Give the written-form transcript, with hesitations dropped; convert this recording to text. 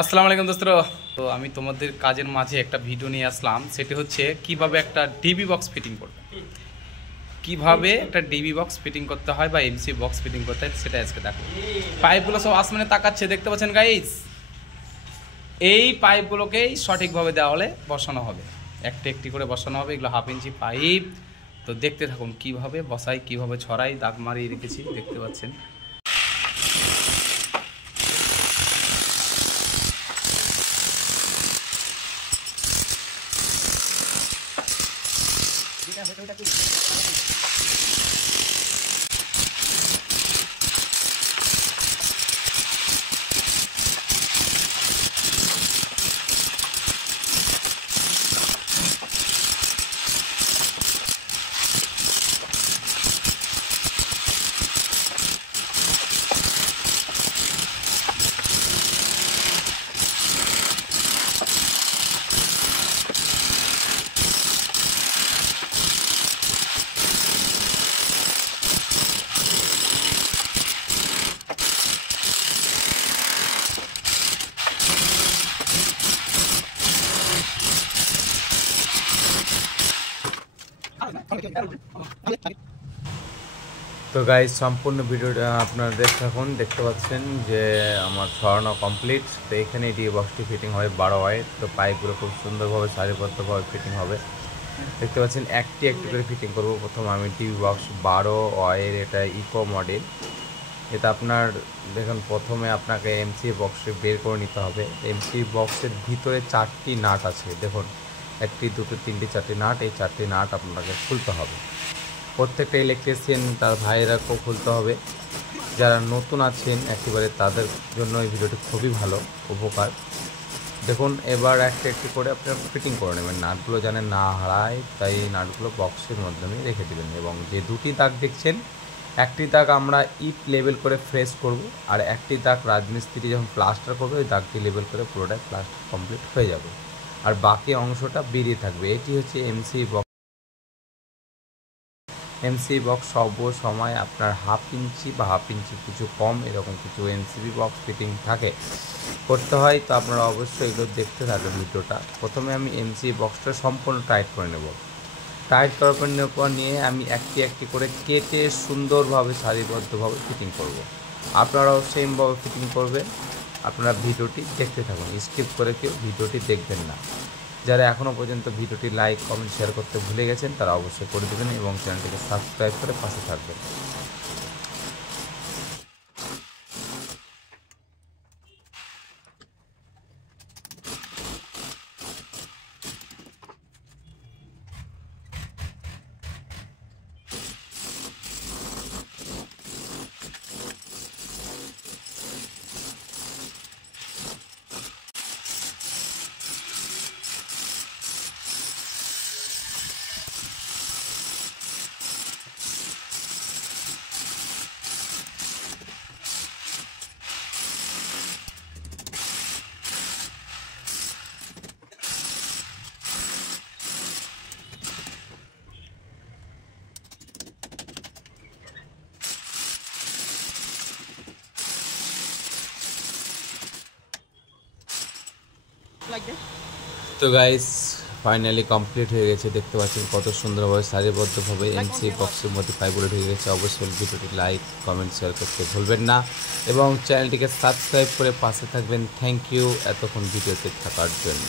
আসসালামু আলাইকুম দোস্তরা। তো আমি তোমাদের কাজের মাঝে একটা ভিডিও নিয়ে আসলাম, সেটি হচ্ছে কিভাবে একটা ডিবি বক্স ফিটিং করবে, কিভাবে একটা ডিবি বক্স ফিটিং করতে হয় বা এমসি বক্স ফিটিং করতে হয় সেটা আজকে দেখো। পাইপগুলো সব আসমানে তাকাচ্ছে, দেখতে পাচ্ছেন গাইস? এই পাইপগুলোকেই সঠিকভাবে দেওয়ালে বসানো হবে, একটা একটি করে বসানো হবে। এগুলো 1/2 ইঞ্চি পাইপ। তো দেখতে থাকুন কিভাবে বসাই, কিভাবে ছড়াই, দাগ মারিয়ে রেখেছি, দেখতে পাচ্ছেন। তো গাইজ সম্পূর্ণ ভিডিওটা আপনারা দেখতে থাকুন। দেখতে পাচ্ছেন যে আমার ছড়ানো কমপ্লিট। তো এখানে ডি বক্সটি ফিটিং হয় 12 ওয়াইড। তো পাইপগুলো খুব সুন্দরভাবে সারিবদ্ধভাবে ফিটিং হবে। দেখতে পাচ্ছেন একটি একটি করে ফিটিং করব। প্রথম আমি ডিবি বক্স 12 ওয়াইয়ের, এটা ইকো মডেল। এটা আপনার দেখুন, প্রথমে আপনাকে এমসি বক্সে বের করে নিতে হবে। এমসি বক্সের ভিতরে 4টি নাট আছে, দেখুন 1 2 3 4টি নাট। এই 4টি নাট আপনাকে খুলতে হবে। প্রত্যেকটা ইলেকট্রিশিয়ান তার ভাইয়েরাকেও খুলতে হবে। যারা নতুন আছেন একেবারে তাদের জন্য এই ভিডিওটি খুবই ভালো, উপকার। দেখুন এবার একটা একটি করে আপনারা ফিটিং করে নেবেন। নাটগুলো যেন না হারায়, তাই এই নাটগুলো বক্সের মাধ্যমে রেখে দেবেন। এবং যে দুটি দাগ দেখছেন, একটি দাগ আমরা ইট লেবেল করে ফ্রেশ করব, আর একটি দাগ রাজমিস্ত্রি যখন প্লাস্টার করবে ওই দাগটি লেবেল করে পুরোটাই প্লাস্টার কমপ্লিট হয়ে যাবে, আর বাকি অংশটা বেরিয়ে থাকবে। এটি হচ্ছে এমসি বক্স। এমসি বক্স সব সময় আপনার 1/2 ইঞ্চি বা 1/2 ইঞ্চি কিছু কম এরকম কিছু এমসিবি বক্স ফিটিং থাকে, করতে হয়। তো আপনারা অবশ্যই এগুলো দেখতে থাকবেন ভিডিওটা। প্রথমে আমি এমসি বক্সটা সম্পূর্ণ টাইট করে নেব। টাইট করার পর নিয়ে আমি একটি একটি করে কেটে সুন্দরভাবে সারিবদ্ধভাবে ফিটিং করব। আপনারাও সেমভাবে ফিটিং করবেন। আপনারা ভিডিওটি দেখতে থাকুন, স্কিপ করে কেউ ভিডিওটি দেখবেন না। যারা এখনও পর্যন্ত ভিডিওটি লাইক কমেন্ট শেয়ার করতে ভুলে গেছেন তারা অবশ্যই করে দেবেন এবং চ্যানেলটিকে সাবস্ক্রাইব করে পাশে থাকবেন। তো গাইস ফাইনালি কমপ্লিট হয়ে গেছে। দেখতে পাচ্ছেন কত সুন্দরভাবে সারিবদ্ধভাবে এমসি বক্সের মধ্যে পাইপগুলো ঢুকে গেছে। অবশ্যই ভিডিওটি লাইক কমেন্ট শেয়ার করতে ভুলবেন না এবং চ্যানেলটিকে সাবস্ক্রাইব করে পাশে থাকবেন। থ্যাংক ইউ এতক্ষণ ভিডিওতে থাকার জন্য।